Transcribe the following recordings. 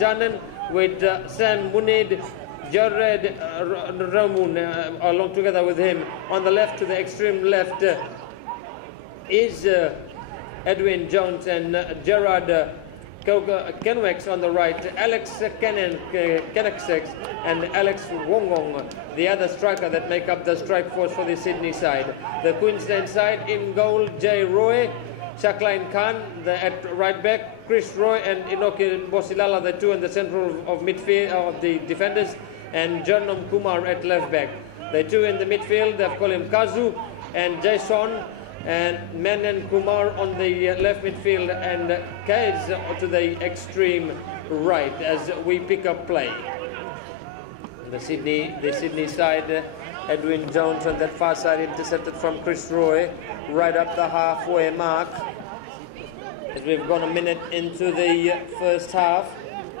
Janan with Sam Munid, Jared Ramoun along together with him. On the left, to the extreme left, is Edwin Jones and Gerard Kenwex on the right, Alex Kenexex and Alex Wongong, the other striker that make up the strike force for the Sydney side. The Queensland side in goal, Jay Roy, Shakline Khan at right back, Chris Roy and Inoki Bosilala, the two in the central of midfield of the defenders, and Jarnam Kumar at left back. The two in the midfield, they've called him Kazu and Jason, and Menon Kumar on the left midfield, and Kaz to the extreme right as we pick up play. The Sydney side, Edwin Jones on that far side, intercepted from Chris Roy right up the halfway mark. As we've gone a minute into the first half,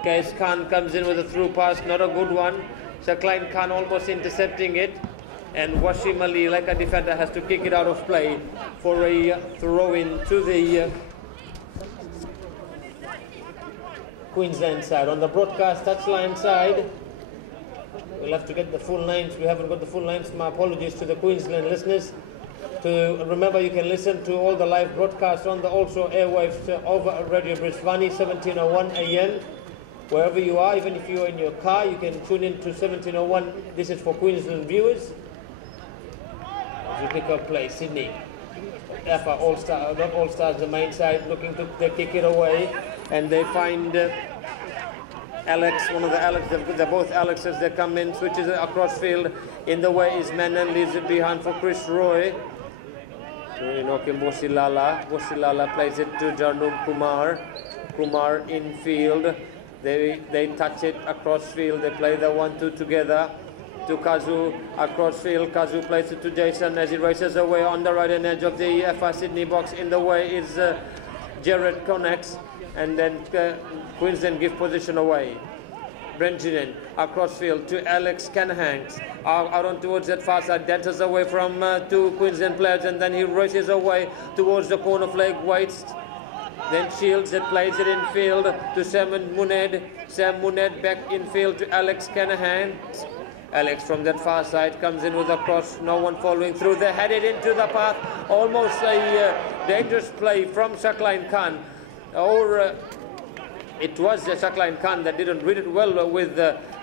Kais Khan comes in with a through pass, not a good one. Shakline Khan almost intercepting it, and Washim Ali, like a defender, has to kick it out of play for a throw-in to the Queensland side. On the broadcast touchline side, we'll have to get the full names. We haven't got the full names. My apologies to the Queensland listeners. To remember, you can listen to all the live broadcasts on the also airwaves over Radio Brisbane, 1701 AM. Wherever you are, even if you're in your car, you can tune in to 1701. This is for Queensland viewers. As you pick up play, Sydney. Affa All-Star, not All-Stars, the main side, looking to kick it away. And they find Alex, one of the Alex, they're both Alexes, they come in, switches across field. In the way is Menon, leaves it behind for Chris Roy. Bosilala plays it to Jarnum Kumar. Kumar in field. They touch it across field. They play the 1-2 together to Kazu across field. Kazu plays it to Jason as he races away on the right hand edge of the FI Sydney box. In the way is Jared Connex, and then Queensland give position away. Brendan across field to Alex Kenhanks, out on towards that far side, dances away from two Queensland players, and then he races away towards the corner flag, waits, then Shields that plays it in field to Sam Muned. Sam Muned back in field to Alex Kenhan. Alex from that far side comes in with a cross, no one following through. They head it into the path, almost a dangerous play from Shakline Khan, or it was Shakline Khan that didn't read it well with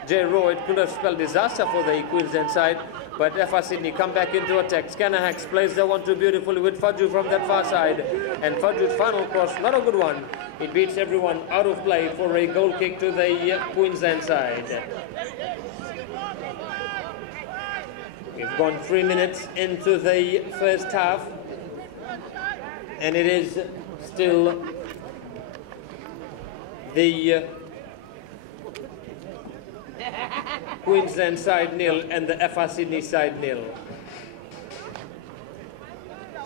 Jay Rowe. It could have spelled disaster for the Queensland side, but FI Sydney come back into attack. Scanahax plays the 1-2 beautifully with Faju from that far side, and Faju's final cross, not a good one. It beats everyone out of play for a goal kick to the Queensland side. We've gone 3 minutes into the first half, and it is still the Queensland side nil and the FI Sydney side nil.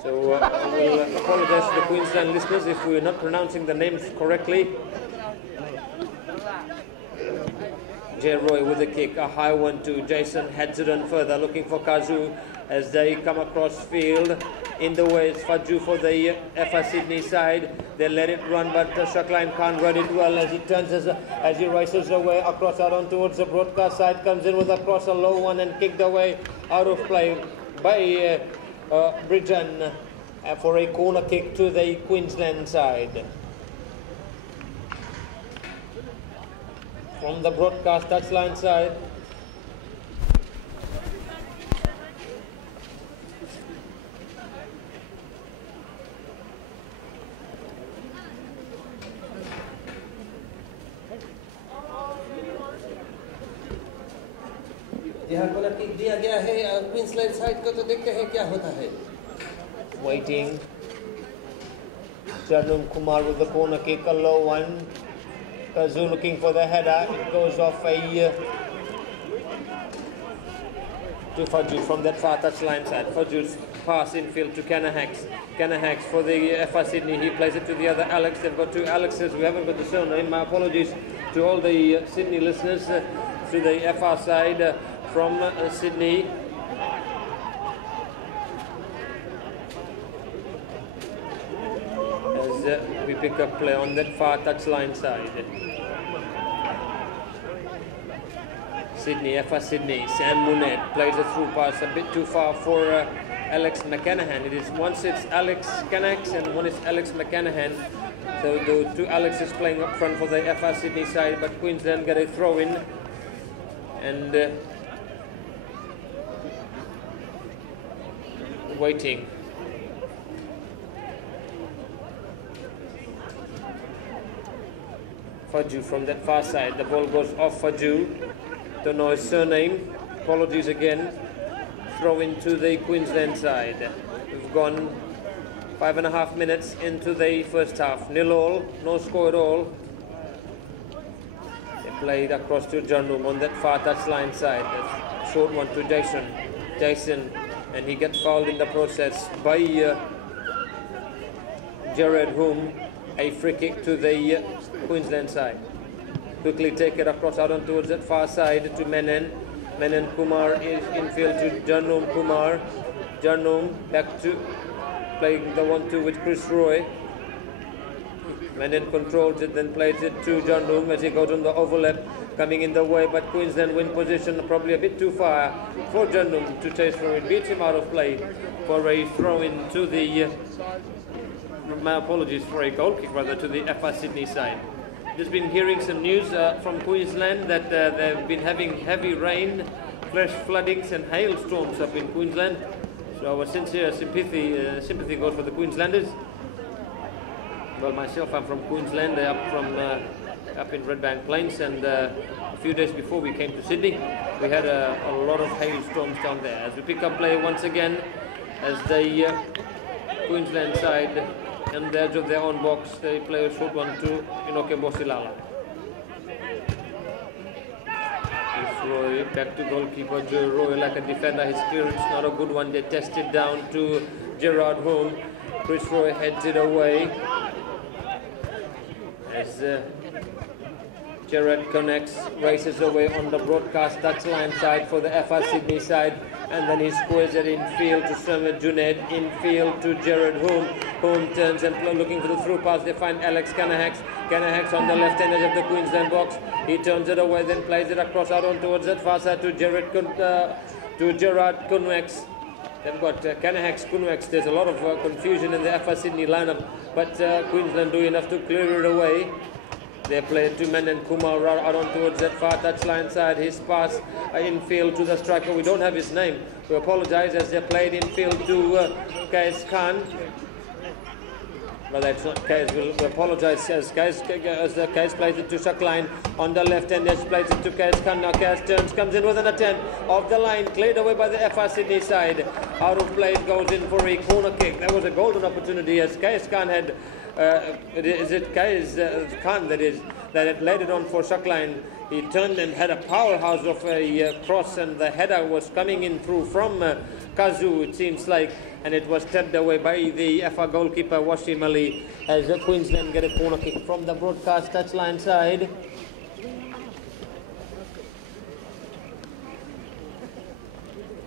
So we'll apologize to the Queensland listeners if we're not pronouncing the names correctly. Jay Roy with a kick, a high one to Jason, heads it on further, looking for Kazu as they come across field. In the way is Faju for the FI Sydney side. They let it run, but Shakline can't run it well as he turns as he races away across out on towards the broadcast side. Comes in with a cross, a low one, and kicked away out of play by Bridgen for a corner kick to the Queensland side. From the broadcast touchline side, यहाँ corner kick दिया गया है Queensland side को, तो देखते हैं क्या होता है. Waiting. Jarnum Kumar with the corner kick, a low one. Kazu looking for the header. It goes off to Faju from that far touchline side. Faju's pass infield to Canahax. Canahax for the FI Sydney. He plays it to the other Alex. They've got two Alexes. We haven't got the surname. My apologies to all the Sydney listeners. To the FR side from Sydney. As we pick up play on that far touchline side. Affa Sydney. Sam Muned plays a through pass a bit too far for Alex McCanahan. Once it's Alex Canax and one is Alex McCanahan. So the two Alexes playing up front for the Affa Sydney side, but Queensland get a throw in and waiting. FIJI from that far side. The ball goes off FIJI. Don't know his surname. Apologies again. Throw into the Queensland side. We've gone 5.5 minutes into the first half. 0-0. No score at all. They played across to Janum on that far touchline side. That's short one to Jason. And he gets fouled in the process by Jared Hume. A free kick to the Queensland side. Quickly take it across out on towards that far side to Menon. Menon Kumar is infield to Janum Kumar. Janum back to playing the 1-2 with Chris Roy. Menon controls it, then plays it to Janum as he goes on the overlap, coming in the way, but Queensland win position probably a bit too far for Janum to chase for it. Beats him out of play for a throw in to the my apologies, for a goal kick rather to the Affa Sydney side. Just been hearing some news from Queensland that they've been having heavy rain, flash floodings and hailstorms up in Queensland. So our sincere sympathy goes for the Queenslanders. Well, myself, I'm from Queensland, up in Redbank Plains, and a few days before we came to Sydney, we had a lot of hailstorms down there. As we pick up play once again, as the Queensland side on the edge of their own box, they play a short one to Inoke Bosilala. Roy back to goalkeeper Joe Roy like a defender. His clearance not a good one. They test it down to Gerard Home. Chris Roy heads it away as Gerard connects, races away on the broadcast touchline side for the Affa Sydney side, and then he squares it infield to Samir Junaid, infield to Gerard Home. Home turns and looking for the through pass. They find Alex Canahax. Canahax on the left end edge of the Queensland box. He turns it away, then plays it across out on towards that far side to Gerard Kunwex. They've got Canahax, Kunwex. There's a lot of confusion in the Affa Sydney lineup, but Queensland do enough to clear it away. They play to Menon Kumar out on towards that far touchline side. His pass infield to the striker. We don't have his name. We apologise as they played infield to Kais Khan. Well, that's not Kais. We apologise as Kais plays it to Shakline on the left end. As plays it to Kais Khan. Now Kais turns, comes in with an attempt off the line, cleared away by the Affa Sydney side. Out of play, it goes in for a corner kick. That was a golden opportunity as Kais Khan had. Is it Kais Khan that had laid it on for Shakline? He turned and had a powerhouse of a cross, and the header was coming in through from Kazu, it seems like, and it was tapped away by the Affa goalkeeper Washim Ali as Queensland get a corner kick from the broadcast touchline side.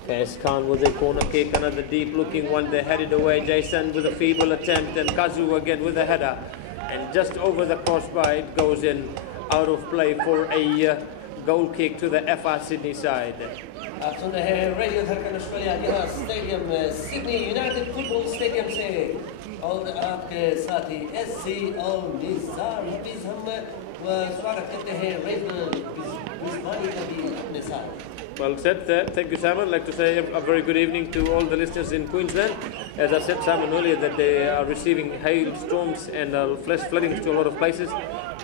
Kais Khan with a corner kick, another deep looking one. They headed away. Jason with a feeble attempt, and Kazu again with a header, and just over the crossbar it goes in, out of play for a goal kick to the Affa Sydney side. आप सुन रहे हैं radio धड़कन Australia यहाँ stadium Sydney United football stadium से, और आपके साथी SC और निज़ार हफीज हम स्वागत करते हैं रेफर बिस्मानी का भी अपने साथ. Well said there. Thank you, Simon. I'd like to say a very good evening to all the listeners in Queensland. As I said, Simon, earlier, that they are receiving hailstorms and flash floodings to a lot of places.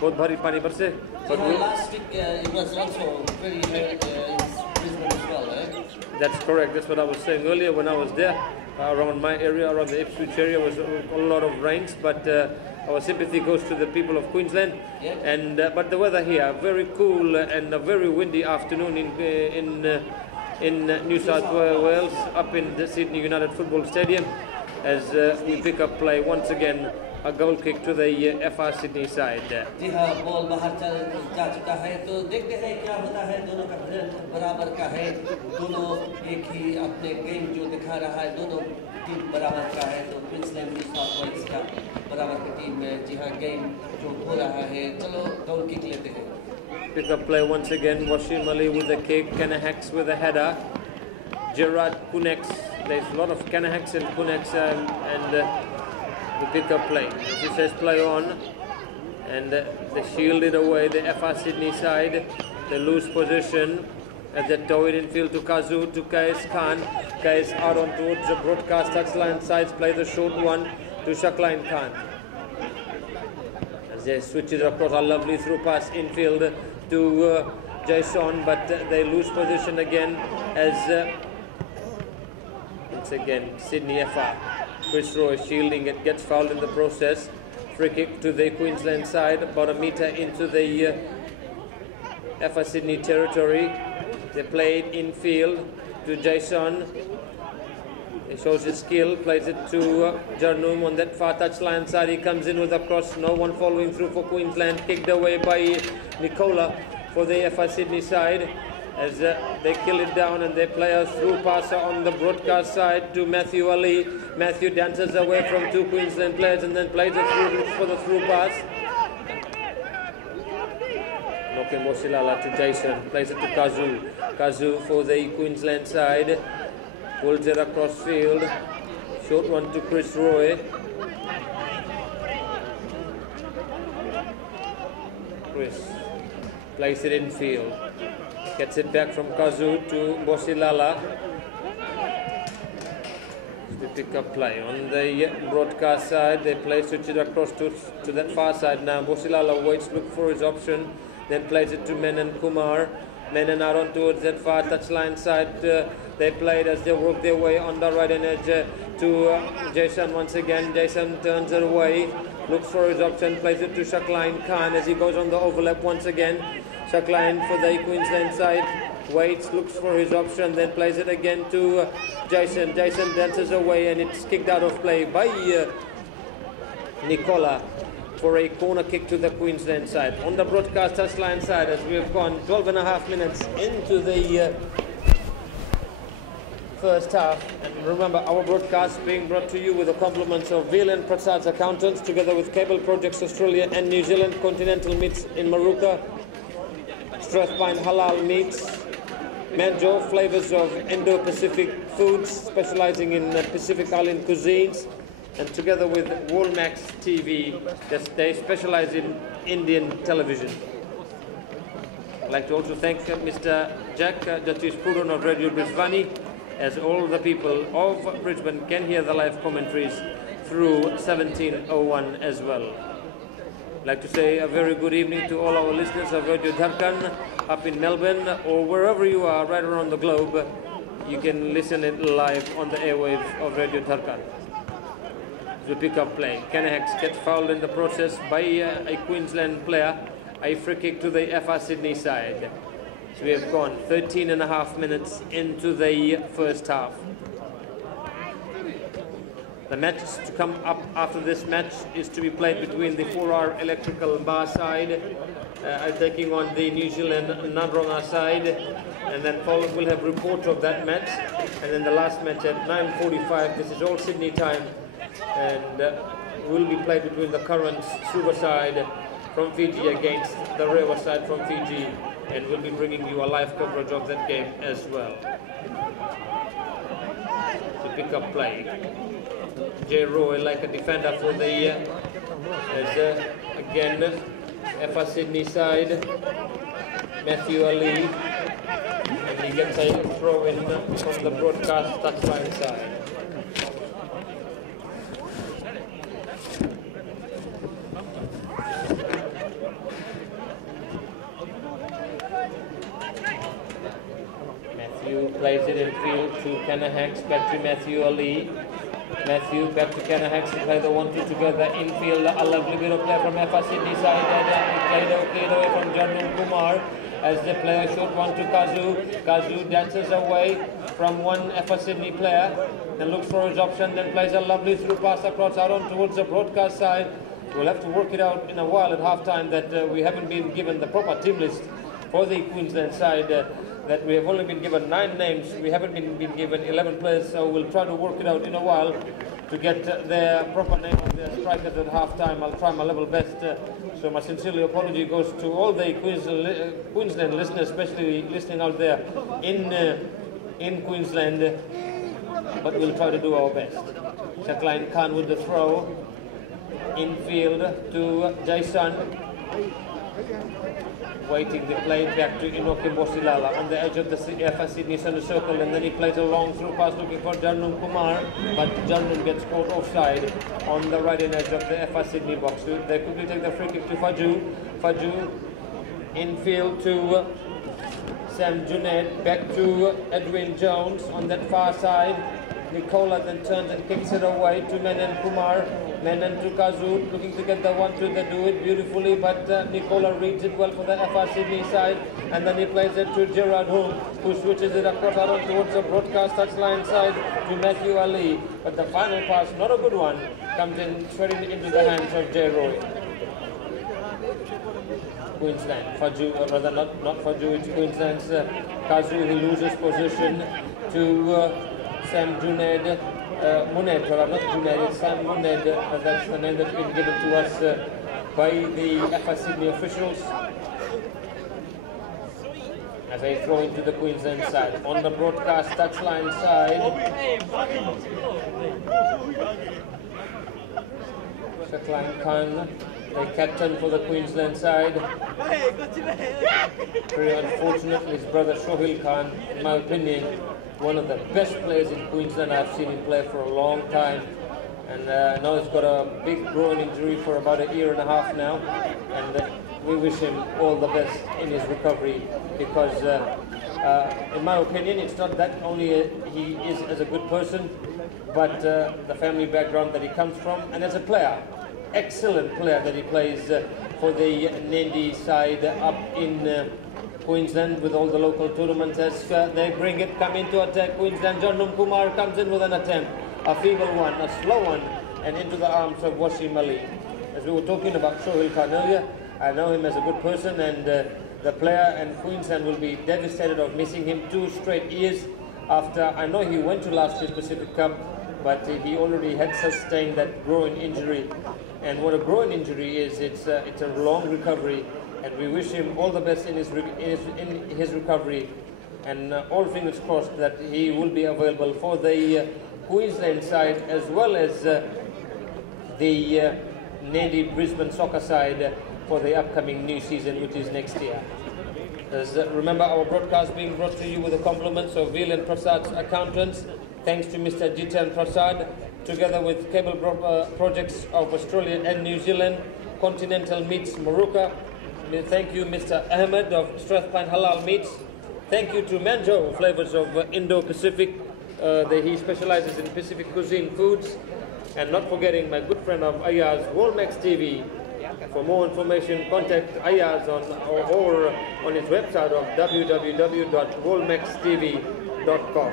Both bhari pani barse. But last week it was also very in Brisbane as well, right? That's correct. That's what I was saying earlier when I was there. Around my area, around the Ipswich area, was a lot of rains, but our sympathy goes to the people of Queensland. Yeah. And but the weather here, very cool and a very windy afternoon in New South Wales, up in the Sydney United Football Stadium, as we pick up play once again. A goal kick to the Affa Sydney side. जी हाँ, ball बाहर जा चुका है, तो देखते हैं क्या होता है. दोनों का भिड़ंत बराबर का है, दोनों एक ही अपने गेम जो दिखा रहा है, दोनों टीम बराबर का है. तो क्वींसलैंड न्यू साउथ वेल्स का बराबर की टीम में जी हाँ गेम जो हो रहा है. चलो गोल किक लेते हैं. pick up play once again. Washim Ali with the kick. Kanahaks with a header. Gerard Kunex. There's a lot of Kanahaks and Kunex and the pick up play. He says play on. And they shielded away the FR Sydney side. They lose position. As they tow it infield to Kazu, to Kais Khan. Kais out on towards the broadcast touchline sides. Play the short one to Shakline Khan. As they switch it across, a lovely through pass infield to Jason, but they lose position again as once again Sydney FR. Chris Roy shielding it, gets fouled in the process. Free kick to the Queensland side, about a metre into the FR Sydney territory. They play it infield to Jason. He shows his skill, plays it to Jarnum on that far touchline side. He comes in with a cross, no one following through for Queensland. Kicked away by Nicola for the FR Sydney side as they kill it down, and they play a through passer on the broadcast side to Matthew Ali. Matthew dances away from two Queensland players and then plays it through for the through pass. Knocking Mosilala to Jason, plays it to Kazu. Kazu for the Queensland side, pulls it across field. Short one to Chris Roy. Chris plays it in field. Gets it back from Kazu to Mosilala. The pick-up play on the broadcast side. They play switch it across to that far side now. Mosilala waits, look for his option. Then plays it to Menon Kumar. Menon out on towards that far touchline side. They played as they work their way on the right hand edge to Jason once again. Jason turns it away, looks for his option, plays it to Shakline Khan as he goes on the overlap once again. Shakline for the Queensland side. Waits, looks for his option, then plays it again to Jason. Jason dances away and it's kicked out of play by Nicola for a corner kick to the Queensland side. On the broadcast touchline side, as we have gone 12 and a half minutes into the first half. And remember, our broadcast being brought to you with the compliments of Veal and Prasad's accountants, together with Cable Projects Australia and New Zealand, Continental Meats in Maruka, Strathpine Halal Meats, Manjo, flavors of Indo-Pacific foods, specializing in Pacific Island cuisines, and together with Walmax TV, they specialize in Indian television. I'd like to also thank Mr. Jack Jatish Puran of Radio Brisbane, as all the people of Brisbane can hear the live commentaries through 1701 as well. I'd like to say a very good evening to all our listeners of Radio Dharkan up in Melbourne, or wherever you are right around the globe. You can listen it live on the airwaves of Radio Dharkan. The pick-up play. Kanahaks gets fouled in the process by a Queensland player. A free kick to the FR Sydney side. So we have gone 13 and a half minutes into the first half. The match to come up after this match is to be played between the 4R Electrical Bar side taking on the New Zealand Nadronga side, and then followed we'll have report of that match, and then the last match at 9:45. This is all Sydney time, and will be played between the current Suva side from Fiji against the Rewa side from Fiji, and we'll be bringing you a live coverage of that game as well. To pick up play, J. Roy like a defender for the again FR Sydney side, Matthew Ali, and he gets a throw in from the broadcast touchline side. Matthew plays it in field to Kanahaks, back to Matthew Ali. Matthew back to Kanahaks to play the 1-2 together infield. A lovely bit of play from FR Sydney side, and played away from Jarnum Kumar as they play a short one to Kazu. Kazu dances away from one FR Sydney player and looks for his option, then plays a lovely through pass across out on towards the broadcast side. We'll have to work it out in a while at halftime that we haven't been given the proper team list for the Queensland side. That we have only been given 9 names, we haven't been given 11 players, so we'll try to work it out in a while to to get their proper name of their strikers at half-time. I'll try my level best. So my sincere apology goes to all the Queensland listeners, especially listening out there in Queensland. But we'll try to do our best. Shakline Khan with the throw. Infield to Jason. Waiting the play back to Inoki Mosilala on the edge of the Affa Sydney centre circle, and then he plays a long through pass looking for Jarnum Kumar, but Jarnum gets caught offside on the right hand edge of the Affa Sydney box. They quickly take the free kick to Faju. Faju infield to Sam Junaid, back to Edwin Jones on that far side. Nicola then turns and kicks it away to Menon Kumar. Menon to Kazoot, looking to get the 1-2. They do it beautifully, but Nicola reads it well for the Affa Sydney side, and then he plays it to Gerard Hume, who switches it across out towards the broadcast touchline side to Matthew Ali. But the final pass, not a good one, comes in straight into the hands of Jay Roy. Queensland, Faju, rather not Faju, it's Queensland's Kazu. He loses position to Sam Junaid. Muned, not Junaid, it's Sam Muned. That's the name that's been given to us by the Affa Sydney officials. As they throw into the Queensland side. On the broadcast touchline side, Shakline Khan, the captain for the Queensland side. Very unfortunate, his brother Shohil Khan, in my opinion, one of the best players in Queensland. I've seen him play for a long time, and now he's got a big groin injury for about a year and a half now, and we wish him all the best in his recovery, because in my opinion, it's not that only he is as a good person, but the family background that he comes from, and as a player, excellent player that he plays for the Nandi side up in Queensland with all the local tournaments. As they bring it, come into attack, Queensland. Jarnum Kumar comes in with an attempt, a feeble one, a slow one, and into the arms of Wasim Ali. As we were talking about Shohil Khan earlier, I know him as a good person, and the player and Queensland will be devastated of missing him 2 straight years after. I know he went to last year's Pacific Cup, but he already had sustained that groin injury. And what a groin injury is, it's a long recovery, and we wish him all the best in his recovery, and all fingers crossed that he will be available for the Queensland side as well as the Nandi Brisbane soccer side for the upcoming new season, which is next year. Remember, our broadcast being brought to you with the compliments of Veal and Prasad's accountants. Thanks to Mr. Jitan Prasad, together with Cable Projects of Australia and New Zealand, Continental Meats Maruka. Thank you, Mr. Ahmed of Strathpine Halal Meats. Thank you to Manjo Flavors of Indo-Pacific. He specializes in Pacific cuisine foods. And not forgetting my good friend of Ayaz, Wolmex TV. For more information, contact Ayaz or on his website of www.wolmextv.com.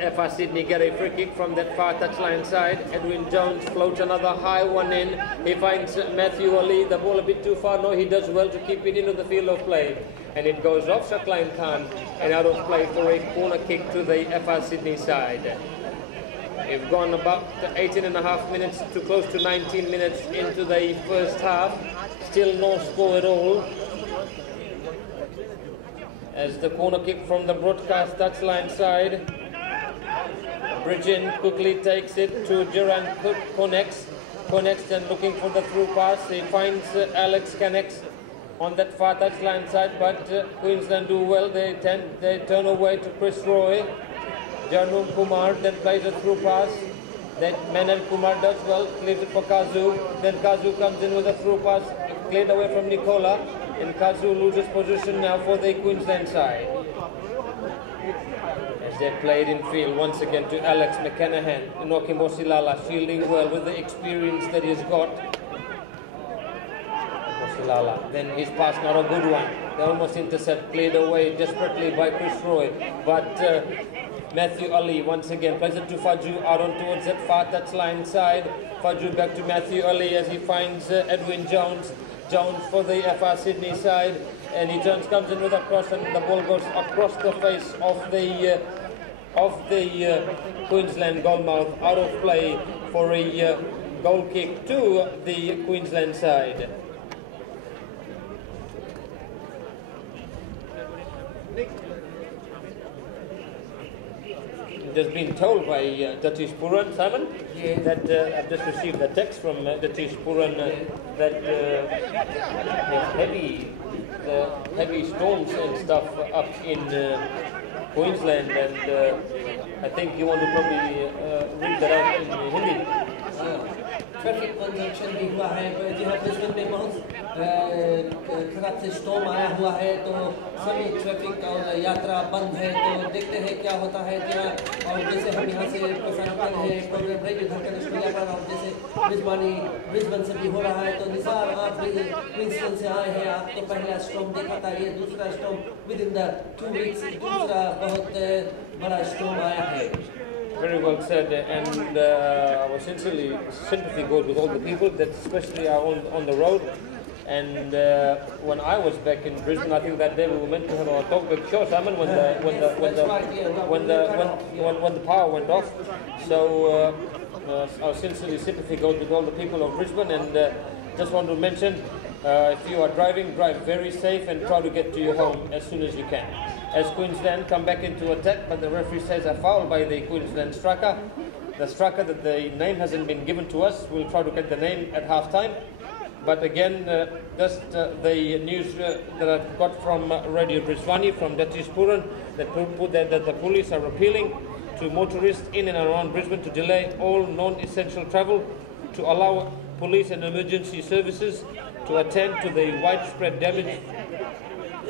Affa Sydney get a free kick from that far touchline side. Edwin Jones floats another high one in. He finds Matthew Ali, the ball a bit too far. No, he does well to keep it into the field of play. And it goes off Shakline Khan and out of play for a corner kick to the Affa Sydney side. We've gone about 18.5 minutes to close to 19 minutes into the first half. Still no score at all. As the corner kick from the broadcast touchline side. Bridgen quickly takes it to Duran Connex. Connex then looking for the through pass. He finds Alex Connex on that far touchline side, but Queensland do well. They turn away to Chris Roy. Jarnum Kumar then plays a through pass. Then Menon Kumar does well, clears it for Kazu. Then Kazu comes in with a through pass, cleared away from Nicola. And Kazu loses position now for the Queensland side. As they played in field once again to Alex McCanahan. Inoki Mosilala shielding well with the experience that he's got. Mosilala, then his pass not a good one. They almost intercept, played away desperately by Chris Roy. But Matthew Ali once again plays it to Faju out on towards that far touchline side. Faju back to Matthew Ali as he finds Edwin Jones. Jones for the Affa Sydney side, and he comes in with a cross, and the ball goes across the face of the of the Queensland goalmouth out of play for a goal kick to the Queensland side. Just been told by Datish Puran, Simon, that I've just received a text from Datish Puran that there's heavy storms and stuff up in Queensland, and I think you want to probably read that out in Hindi. Traffic conjunction भी हुआ है जहाँ Brisbane में बहुत खराब से storm आया हुआ है तो सभी ट्रैफिक और यात्रा बंद है तो देखते हैं क्या होता है जहाँ और जैसे हम यहाँ से प्रसारण कर रहे हैं रेडियो धड़कन ऑस्ट्रेलिया पर और जैसे ब्रिस्बेन से भी हो रहा है तो निसार आप क्वींसलैंड से आए हैं आप तो पहला स्टॉर्म देखा था ये दूसरा storm with in the 2 weeks दूसरा बहुत बड़ा स्टॉर्म आया है. Very well said, and our sympathy goes with all the people that especially are on the road. And when I was back in Brisbane, I think that day we were meant to have our talkback show, Simon, when the power went off. So our sympathy goes with all the people of Brisbane, and just want to mention, if you are driving, drive very safe and try to get to your home as soon as you can. As Queensland come back into attack, but the referee says a foul by the Queensland striker. The striker, that the name hasn't been given to us, we'll try to get the name at half-time. But again, just the news that I've got from Radio Brisbane, from Datish Puran, that the police are appealing to motorists in and around Brisbane to delay all non-essential travel, to allow police and emergency services to attend to the widespread damage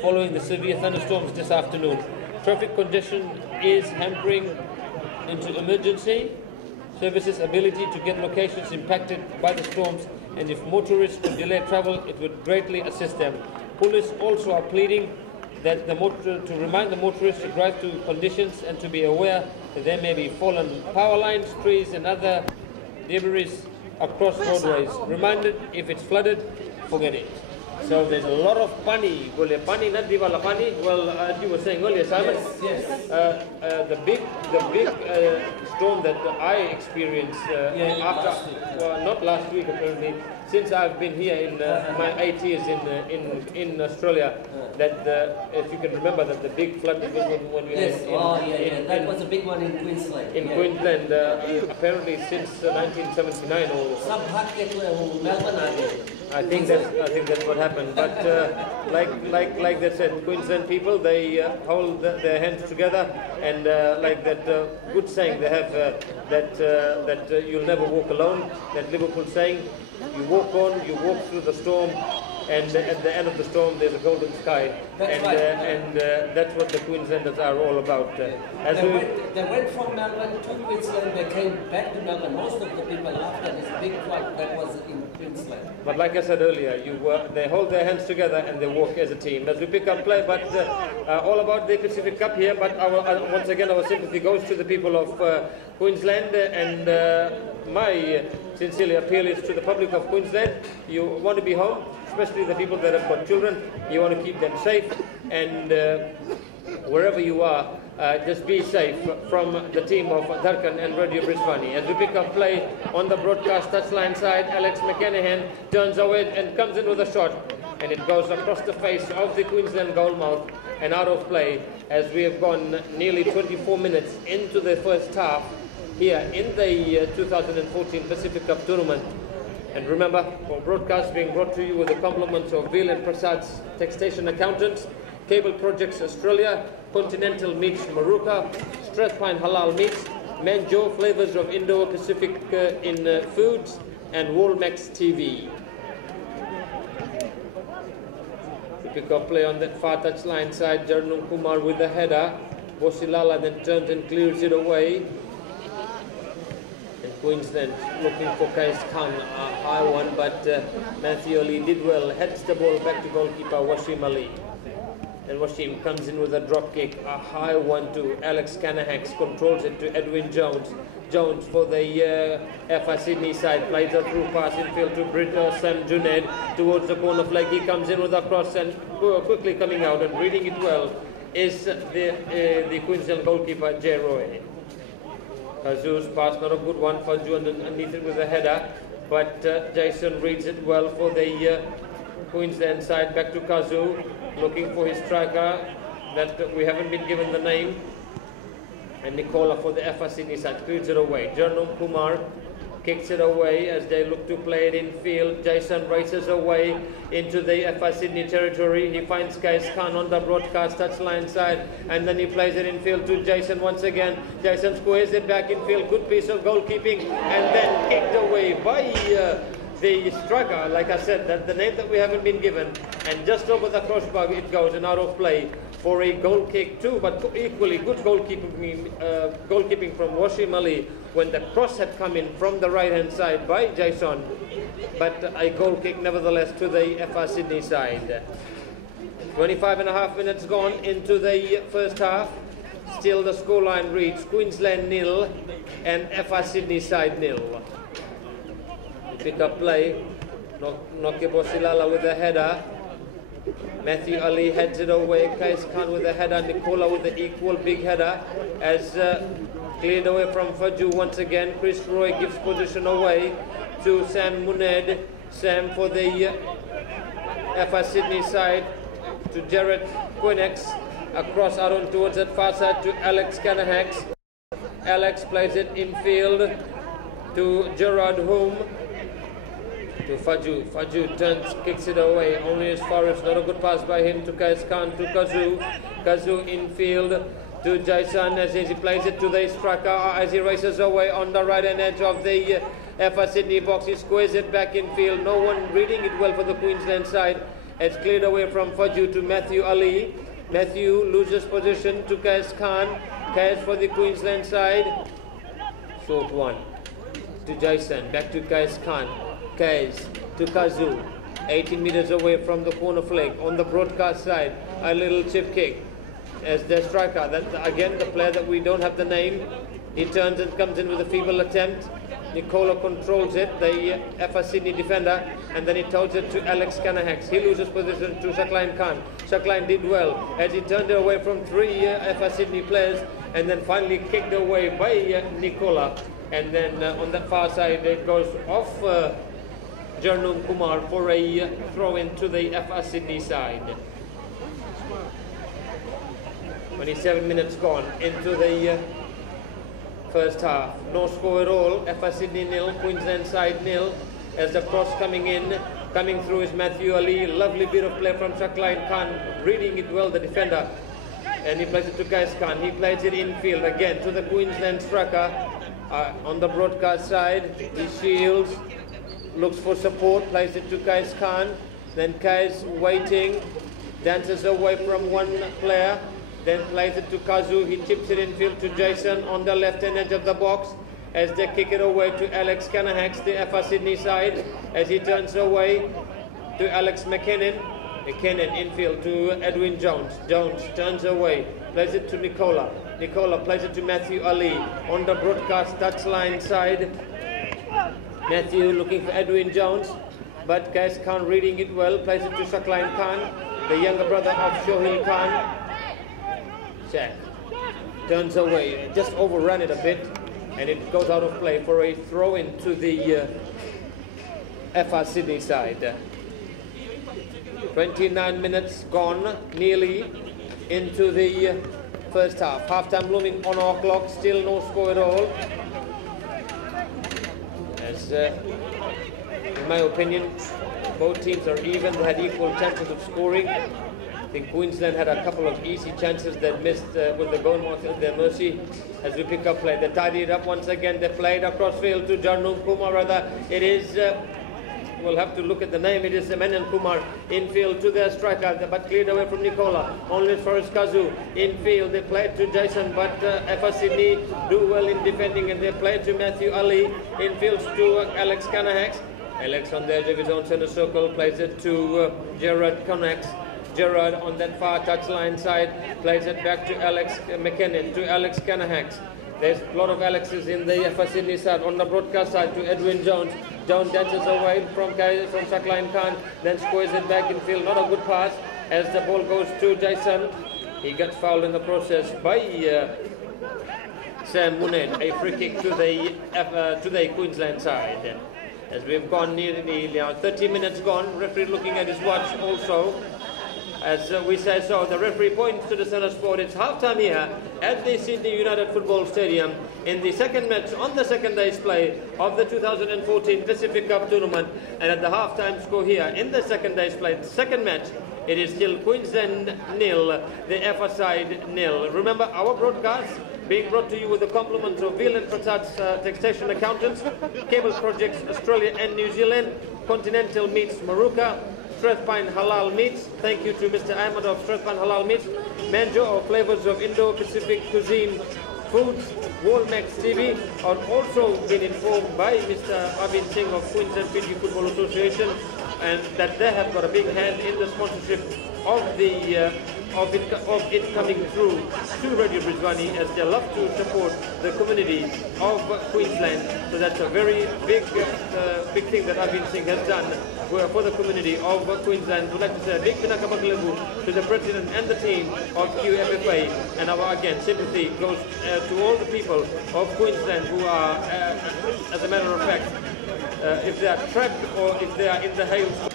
following the severe thunderstorms this afternoon. Traffic congestion is hampering into emergency services' ability to get locations impacted by the storms, and if motorists could delay travel, it would greatly assist them. Police also are pleading that to remind the motorists to drive to conditions and to be aware that there may be fallen power lines, trees and other debris across roadways. Reminded, if it's flooded, forget it. So there's a lot of pani. Well, as you were saying earlier, Simon, yes. The big storm that I experienced after, not last week apparently, since I've been here in my 8 years in Australia, that if you can remember that the big flood when we had that was a big one in Queensland. In Queensland, apparently since 1979 or. I think that's what happened. But like they said, Queensland people, they hold their hands together, and like that good saying they have that you'll never walk alone. That Liverpool saying, you walk on, you walk through the storm, and at the end of the storm there's a golden sky. And that's what the Queenslanders are all about. They went from Melbourne to Queensland, they came back to Melbourne. Most of the people after this big flood that was in Queensland. But like I said earlier, they hold their hands together and they walk as a team. As we pick up play, but all about the Pacific Cup here, but once again our sympathy goes to the people of Queensland, and my sincerely appeal is to the public of Queensland. You want to be home, especially the people that have got children, you want to keep them safe, and wherever you are, just be safe from the team of Dharkan and Radio Brisbane. As we pick up play on the broadcast touchline side, Alex McCannahan turns away and comes in with a shot, and it goes across the face of the Queensland goalmouth and out of play, as we have gone nearly 24 minutes into the first half here in the 2014 Pacific Cup tournament. And remember, our broadcast being brought to you with the compliments of Veal and Prasad's Taxation Accountants, Cable Projects Australia, Continental Meats Maruka, Strathpine Halal Meats, Manjo Flavors of Indo-Pacific in Foods, and Walmax TV. We pick up play on that far touchline side, Jarnum Kumar with the header. Bosilala then turns and clears it away. Queensland looking for Kais Khan, a high one, but Matthew Ali did well, heads the ball back to goalkeeper Washim Ali. And Washim comes in with a drop kick, a high one to Alex Canahax, controls it to Edwin Jones. Jones for the Affa Sydney side, plays a through pass infield to Sam Junaid towards the corner flag. He comes in with a cross and quickly coming out and reading it well. is the Queensland goalkeeper, J. Roy. Kazu's pass, not a good one. Faju underneath it with a header, but Jason reads it well for the Queensland side. Back to Kazu, looking for his striker that we haven't been given the name. And Nicola for the Affa Sydney side clears it away. Jarnum Kumar kicks it away as they look to play it in field. Jason races away into the Affa Sydney territory. He finds Kais Khan on the broadcast touchline side, and then he plays it in field to Jason once again. Jason squares it back in field. Good piece of goalkeeping, and then kicked away by the striker. Like I said, that's the name that we haven't been given, and just over the crossbar it goes and out of play for a goal kick too, but equally good goalkeeping from Washim Ali when the cross had come in from the right hand side by Jason, but a goal kick nevertheless to the Affa Sydney side. 25.5 minutes gone into the first half. Still the scoreline reads Queensland 0 and Affa Sydney side 0. Pick up play, Nokibo Silala with a header. Matthew Ali heads it away. Kais Khan with a header. Nicola with the equal big header as cleared away from Faju once again. Chris Roy gives position away to Sam Muned. Sam for the Affa Sydney side to Jared Quinex. Across Arun towards that far side to Alex Canahax. Alex plays it in field to Gerard Hume. To Faju. Faju turns, kicks it away, only as far as not a good pass by him to Kais Khan to Kazu. Kazu in field to Jason as he plays it to the striker as he races away on the right hand edge of the Affa Sydney box. He squares it back in field. No one reading it well for the Queensland side. It's cleared away from Faju to Matthew Ali. Matthew loses position to Kais Khan. Kais for the Queensland side. Short one to Jason. Back to Kais Khan. Kais to Kazu, 18 meters away from the corner flag. On the broadcast side, a little chip kick as the striker, that again the player that we don't have the name, he turns and comes in with a feeble attempt. Nicola controls it, the Affa Sydney defender, and then he toes it to Alex Canahax. He loses position to Shakline Khan. Shakline did well as he turned it away from three Affa Sydney players and then finally kicked away by Nicola. And then on that far side it goes off Jarnum Kumar for a throw into the Affa Sydney side. 27 minutes gone into the first half. No score at all. Affa Sydney 0, Queensland side 0. As the cross coming in, coming through is Matthew Ali. Lovely bit of play from Shakline Khan, reading it well, the defender. And he plays it to Kais Khan. He plays it infield again to the Queensland striker on the broadcast side. He shields. Looks for support, plays it to Kais Khan. Then Kais waiting, dances away from one player, then plays it to Kazu. He chips it in field to Jason on the left hand edge of the box as they kick it away to Alex Canahax, the Affa Sydney side, as he turns away to Alex McKinnon. McKinnon infield to Edwin Jones. Jones turns away, plays it to Nicola. Nicola plays it to Matthew Ali on the broadcast touchline side. Matthew looking for Edwin Jones, but Kais Khan reading it well, plays it to Shakline Khan, the younger brother of Shohil Khan. Check. Turns away, just overrun it a bit, and it goes out of play for a throw into the Affa Sydney side. 29 minutes gone, nearly into the first half. Half-time looming on our clock, still no score at all. As, in my opinion, both teams are even. They had equal chances of scoring. I think Queensland had a couple of easy chances that missed with the goal mark at their mercy. As we pick up play, they tidied it up once again. They played across field to Jarnum Kumar. Rather, it is. We'll have to look at the name. It is Menon Kumar infield to their striker, but cleared away from Nicola. Only as far as Kazu infield. They played to Jason, but Affa Sydney do well in defending, and they played to Matthew Ali infield to Alex Canahax. Alex on the edge of his own centre circle plays it to Gerard Canahax. Gerard on that far touchline side plays it back to Alex McKinnon to Alex Canahax. There's a lot of Alexes in the Affa Sydney side. On the broadcast side to Edwin Jones. Jones dances away from Shakline Khan, then squares it back in field. Not a good pass as the ball goes to Jason. He gets fouled in the process by Sam Muned. A free kick to the Queensland side. As we've gone nearly 30 minutes gone, referee looking at his watch also. As we say so, the referee points to the centre sport. It's half-time here at the Sydney United Football Stadium in the second match on the second day's play of the 2014 Pacific Cup tournament. And at the half-time score here in the second day's play, the second match, it is still Queensland 0, the Affa side 0. Remember, our broadcast being brought to you with the compliments of Veal and Prasad's Taxation Accountants, Cable Projects Australia and New Zealand, Continental Meats Maruka, Strathpine Halal Meats. Thank you to Mr. Ahmed of Strathpine Halal Meats, Manjo of Flavors of Indo-Pacific Cuisine Foods, Walmax TV, are also been informed by Mr. Arvind Singh of Queensland FIJI Football Association, and that they have got a big hand in the sponsorship of it coming through to Radio Brisbane, as they love to support the community of Queensland. So that's a very big thing that Arvind Singh has done for the community of Queensland. We'd like to say a big pinaka maglabu to the president and the team of QFFA, and our again sympathy goes to all the people of Queensland who are, as a matter of fact, if they are trapped or if they are in the hailstorm.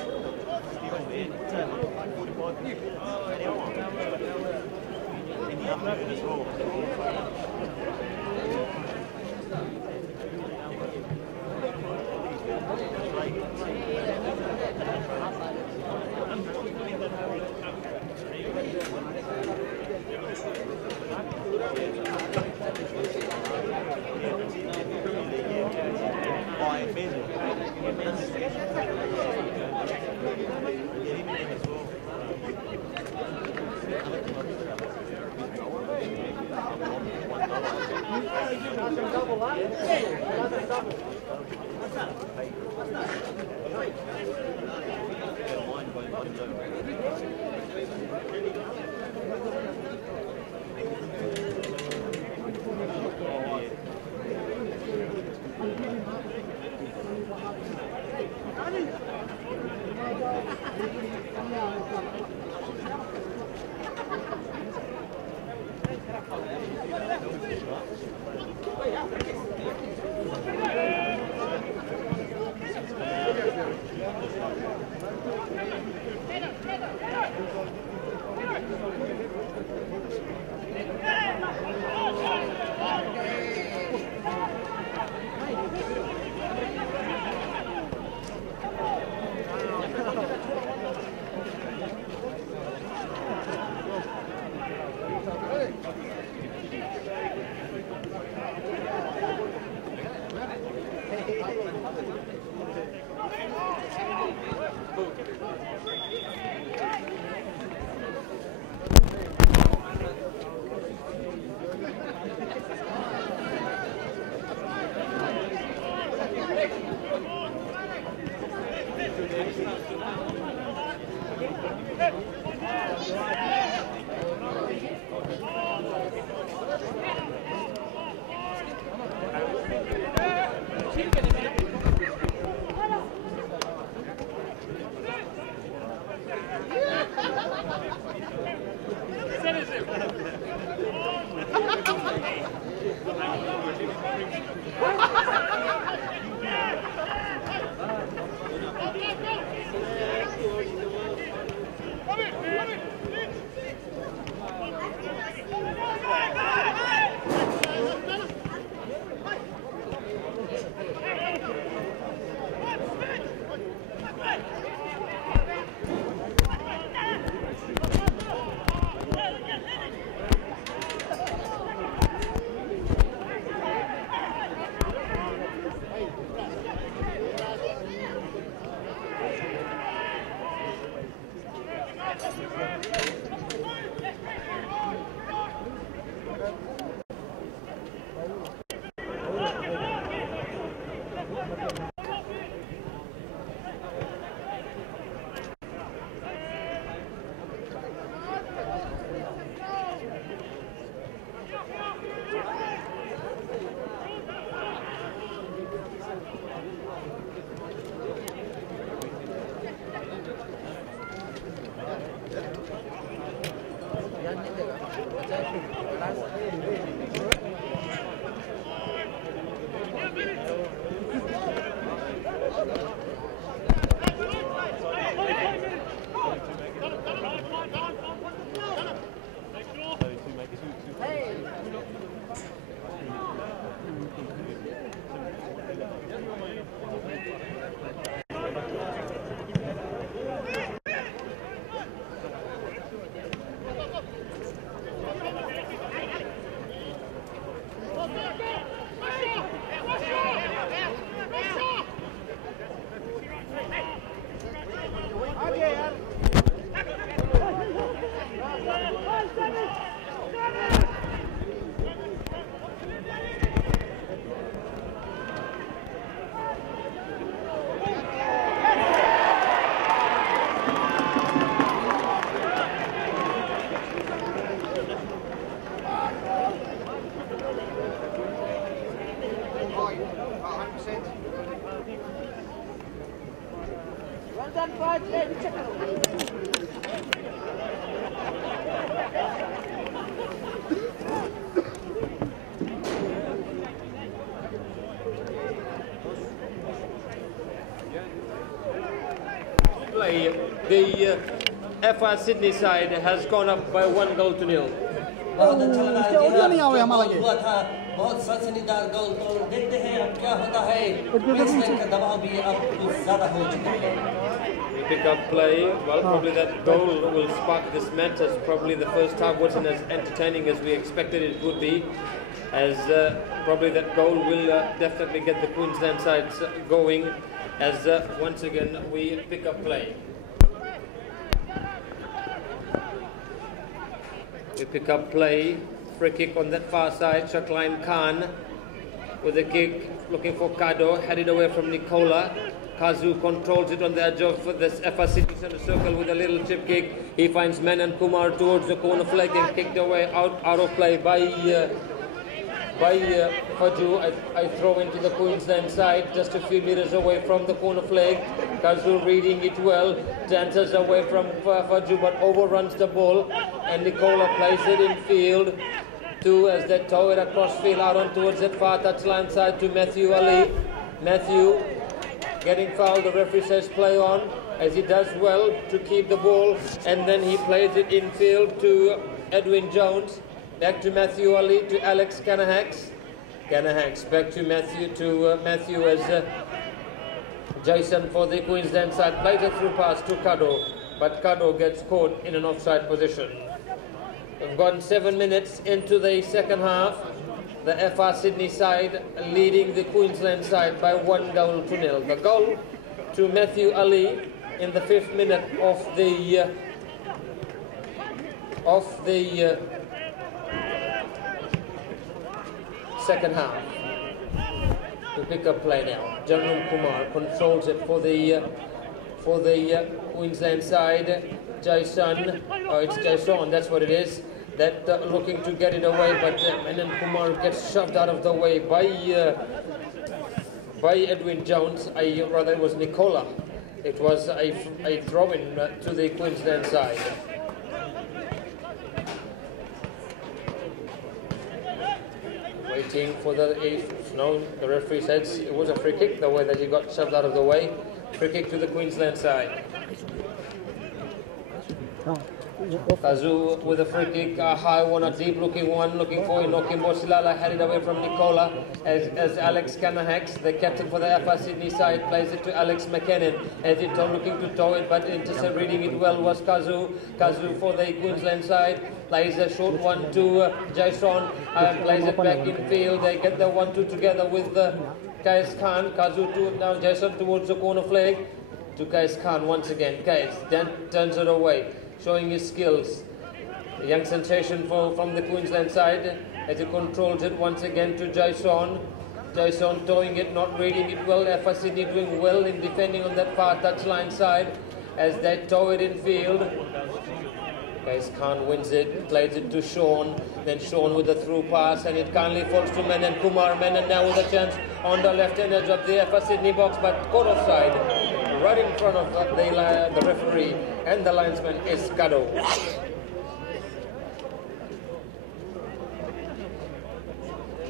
Play. The Affa Sydney side has gone up by 1-0. बहुत अच्छा लगा हुआ था बहुत सनसनीदार गोल तो देखते हैं अब क्या होता है क्वींसलैंड का दबाव भी अब कुछ ज्यादा हो चुका है Pick up play. Well, probably that goal will spark this match as probably the first half wasn't as entertaining as we expected it would be, as probably that goal will definitely get the Queensland sides going as once again we pick up play. We pick up play, free kick on that far side, Shakline Khan with a kick, looking for Kado, headed away from Nicola. Kazu controls it on the edge of this Affa City centre circle with a little chip kick. He finds Menon Kumar towards the corner flag and kicked away out of play by Faju. I throw into the Queensland side, just a few meters away from the corner flag. Kazu reading it well, dances away from Faju but overruns the ball, and Nicola plays it in field to as they tow it across field out on towards that far touchline side to Matthew Ali. Matthew getting fouled, the referee says play on, as he does well to keep the ball, and then he plays it in field to Edwin Jones. Back to Matthew Ali to Alex Canahax. Canahax back to Matthew as Jason for the Queensland side. Plays a through pass to Kado, but Kado gets caught in an offside position. We've gone 7 minutes into the second half. The Affa Sydney side leading the Queensland side by 1-0. The goal to Matthew Ali in the 5th minute of the second half. We pick up play now. Janum Kumar controls it for the Queensland side. Jason, it's Jason, that's what it is. That looking to get it away, but Menon Kumar gets shoved out of the way by Edwin Jones. Rather, it was Nicola. It was a throw-in to the Queensland side. Waiting for the referee says it was a free kick, the way that he got shoved out of the way. Free kick to the Queensland side. Kazu with a free kick, a high one, a deep looking one, looking for Inoki Mosilala, headed away from Nicola as Alex Canahax, the captain for the Affa Sydney side, plays it to Alex McKinnon, as it looking to tow it, but reading it well was Kazu. Kazu for the Queensland side, plays a short one to Jason, plays it back in field. They get the 1-2 together with Kais Khan. Kazu now Jason towards the corner flag to Kais Khan once again. Kais then turns it away, showing his skills. A young sensation from the Queensland side as he controls it once again to Jason. Jason towing it, not reading it well. Affa Sydney doing well in defending on that far touchline side as they tow it in field. Kais Khan wins it, plays it to Sean, then Sean with a through pass, and it kindly falls to Menon Kumar. Menon now with a chance on the left-hand edge of the Affa Sydney box, but caught offside. Right in front of the referee and the linesman is Kado.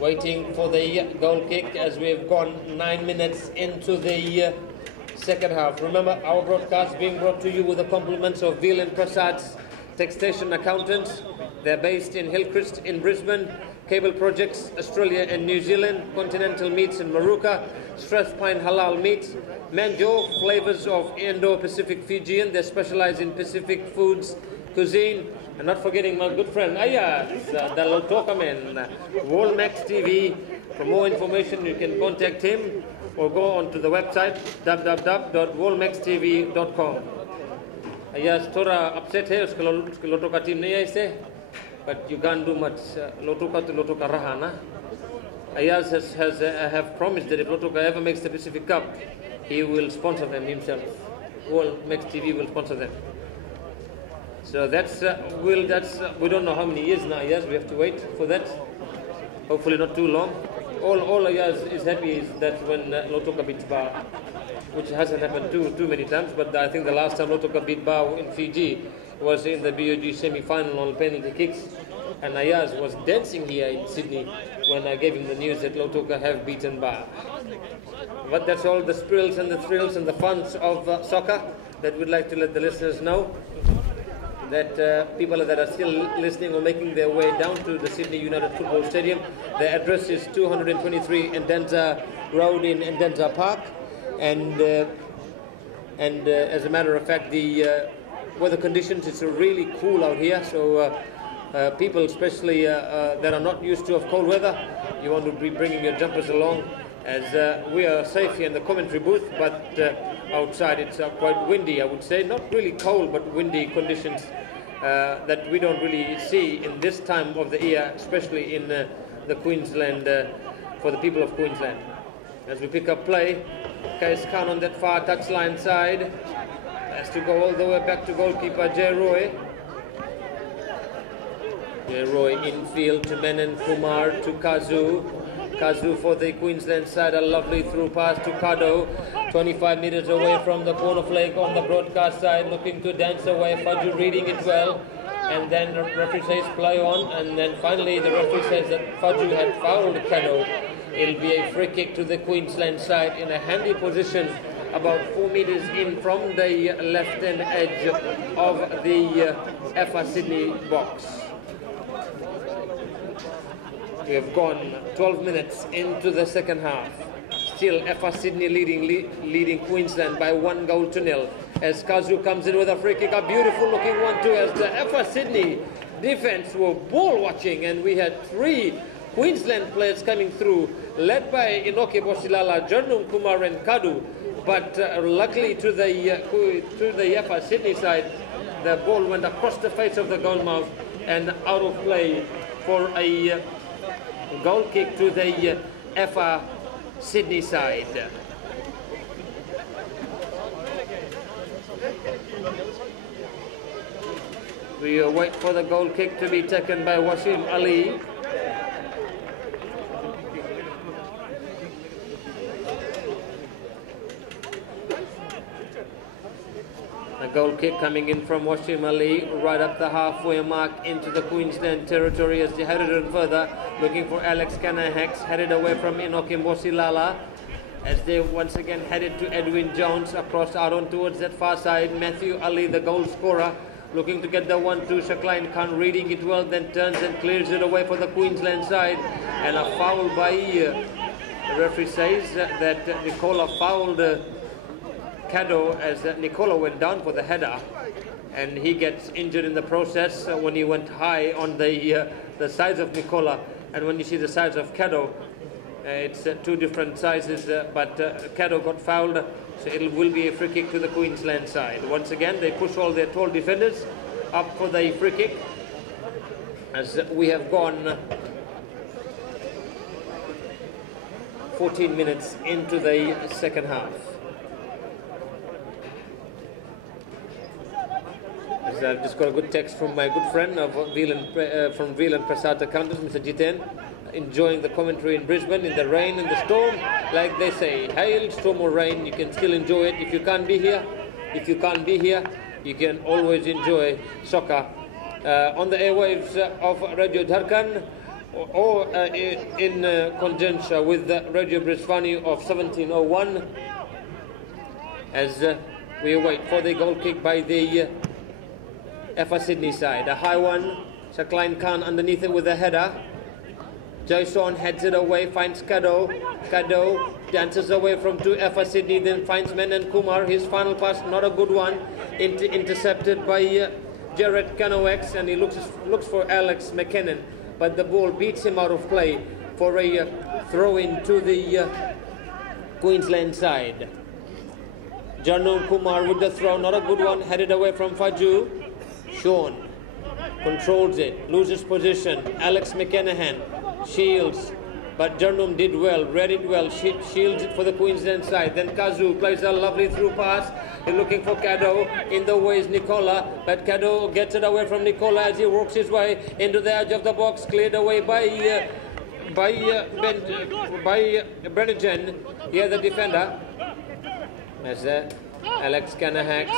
Waiting for the goal kick as we've gone 9 minutes into the second half. Remember, our broadcast being brought to you with the compliments of Veal and Prasad's Taxation Accountants. They're based in Hillcrest in Brisbane. Cable Projects, Australia and New Zealand. Continental Meats in Maruka. Strathpine Halal Meat. Manjo, flavors of Indo-Pacific Fijian. They specialize in Pacific foods, cuisine. And not forgetting my good friend Ayaz, the Lotoka man, Wolmax TV. For more information, you can contact him or go onto the website www.wolmaxtv.com. Ayaz, थोड़ा upset है उसके Lotoka team नहीं है इसे, but you can't do much. Lotoka to Lotoka रहा ना. Ayaz have promised that if Lotoka ever makes the Pacific Cup, he will sponsor them himself. Wolmax TV will sponsor them. So that's we don't know how many years now. Yes, we have to wait for that. Hopefully not too long. All Ayaz is happy is that when Lotoka beats Bar, which hasn't happened too many times, but I think the last time Lautoka beat BAU in Fiji was in the BUG semi-final on penalty kicks, and Ayaz was dancing here in Sydney when I gave him the news that Lautoka have beaten BAU. But that's all the sprills and the thrills and the funs of soccer that we'd like to let the listeners know, that people that are still listening or making their way down to the Sydney United Football Stadium. The address is 223 Endenza Road in Endenza Park, and as a matter of fact, the weather conditions, it's really cool out here, so people especially that are not used to cold weather, you want to be bringing your jumpers along, as we are safe here in the commentary booth, but outside it's quite windy, I would say. Not really cold, but windy conditions that we don't really see in this time of the year, especially in the Queensland, for the people of Queensland. As we pick up play, Kais Khan on that far touchline side has to go all the way back to goalkeeper Jay Roy. Jay Roy infield to Menon Kumar to Kazu. Kazu for the Queensland side, a lovely through pass to Kado, 25 meters away from the corner flag on the broadcast side, looking to dance away. Faju reading it well, and then the referee says play on, and then finally the referee says that Faju had fouled Kado. It'll be a free kick to the Queensland side in a handy position, about 4 meters in from the left-hand edge of the Affa Sydney box. We have gone 12 minutes into the second half. Still Affa Sydney leading Queensland by 1-0 as Kazu comes in with a free kick, a beautiful looking one too, as the Affa Sydney defense were ball watching, and we had 3 Queensland players coming through, led by Inoke Bosilala, Jarnum Kumar and Kadu, but luckily to the Affa Sydney side, the ball went across the face of the goalmouth and out of play for a goal kick to the Affa Sydney side. We wait for the goal kick to be taken by Wasim Ali. A goal kick coming in from Wasim Ali, right up the halfway mark into the Queensland territory as they headed on further, looking for Alex Kanahax, headed away from Inoke Mbosilala, as they once again headed to Edwin Jones, across out on towards that far side. Matthew Ali, the goal scorer, looking to get the 1-2. Shakline Khan reading it well, then turns and clears it away for the Queensland side, and a foul by the referee says that Nicola fouled Kado as Nicola went down for the header, and he gets injured in the process when he went high on the size of Nicola. And when you see the size of Kado, it's 2 different sizes, but Kado got fouled, so it will be a free kick to the Queensland side. Once again, they push all their tall defenders up for the free kick, as we have gone 14 minutes into the second half. I've just got a good text from my good friend from Velan Prasad Accountants, Mr. Jiten, enjoying the commentary in Brisbane in the rain and the storm. Like they say, hail, storm or rain, you can still enjoy it. If you can't be here, you can always enjoy soccer on the airwaves of Radio Dharkan, or in conjunction with the Radio Brisbane of 1701, as we wait for the goal kick by the Affa Sydney side. A high one, Shakline Khan underneath it with a header. Jason heads it away, finds Kado. Kado dances away from 2 Affa Sydney, then finds Menon Kumar. His final pass, not a good one, intercepted by Jared Canoex, and he looks for Alex McKinnon, but the ball beats him out of play for a throw-in to the Queensland side. Jarnum Kumar with the throw, not a good one, headed away from Faju. Sean controls it, loses position. Alex McCanahan shields, but Jarnum did well, read it well, shields it for the Queensland side. Then Kazu plays a lovely through pass. He's looking for Kado. In the way is Nicola, but Kado gets it away from Nicola as he works his way into the edge of the box, cleared away by Brennigan, here the defender. As Alex Canahax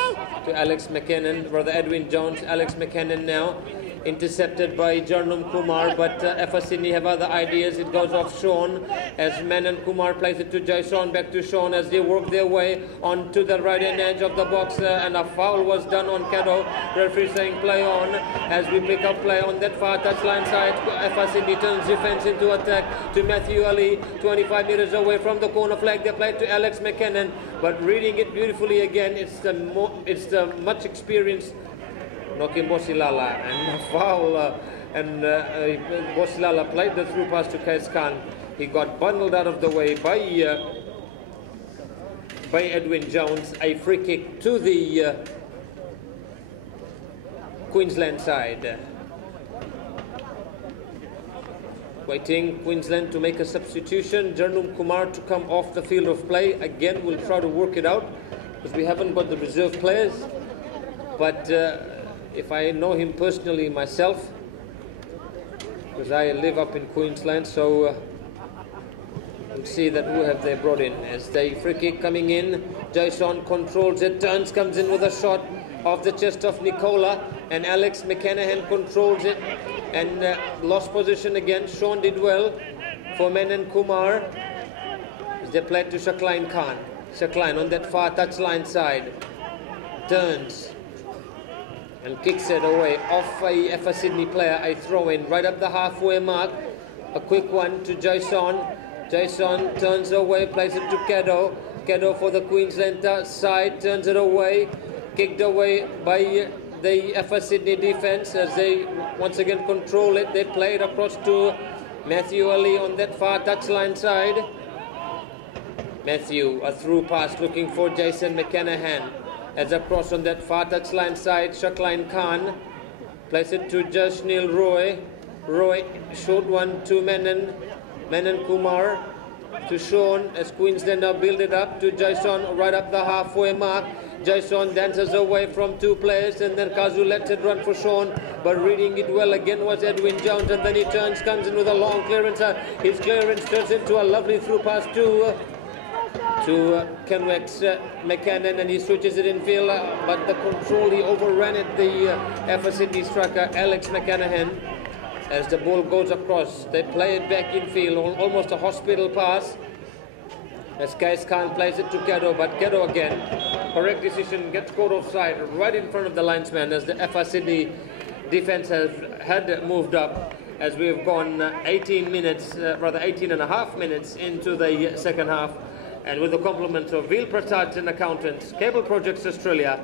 to Alex McKinnon, brother Edwin Jones. Alex McKinnon now intercepted by Jarnum Kumar, but Affa Sydney have other ideas. It goes off Sean as Menon Kumar plays it to Jason, back to Sean as they work their way onto the right hand edge of the box, and a foul was done on Caddo. Referee saying play on as we pick up play on that far touchline side. Affa Sydney turns defense into attack to Matthew Ali, 25 meters away from the corner flag. They play to Alex McKinnon, but reading it beautifully again. It's the much experienced Nokim Bosilala, and foul, and Bosilala played the through pass to Kais Khan. He got bundled out of the way by Edwin Jones. A free kick to the Queensland side. Waiting Queensland to make a substitution. Jarnum Kumar to come off the field of play. Again, we'll try to work it out because we haven't got the reserve players. But if I know him personally myself, because I live up in Queensland, so we'll see that who have they brought in. As the free kick coming in, Jason controls it, turns, comes in with a shot off the chest of Nicola, and Alex McCanahan controls it and lost position again. Sean did well for Menon Kumar as they played to Shakline Khan. Shakline on that far touchline side turns and kicks it away off a Affa Sydney player. A throw in right up the halfway mark. A quick one to Jason. Jason turns away, plays it to Caddo. Caddo for the Queensland side, turns it away. Kicked away by the Affa Sydney defense as they once again control it. They play it across to Matthew Ali on that far touchline side. Matthew, a through pass looking for Jason McCanahan. As across on that far touchline side, Shakline Khan plays it to Jashnil Roy. Roy, short one to Menon Kumar to Sean as Queensland now build it up to Jason right up the halfway mark. Jason dances away from two players and then Kazu lets it run for Sean, but reading it well again was Edwin Jones, and then he turns, comes in with a long clearance. His clearance turns into a lovely through pass to Kenwex McCannon, and he switches it in field, but the control, he overran it, the Affa Sydney striker Alex McCanahan. As the ball goes across, they play it back in field, almost a hospital pass. As Kais Khan plays it to Caddo, but Caddo again, correct decision, gets caught offside right in front of the linesman as the Affa Sydney defense had moved up. As we have gone 18 and a half minutes into the second half. And with the compliments of Veal Prasad and Accountants, Cable Projects Australia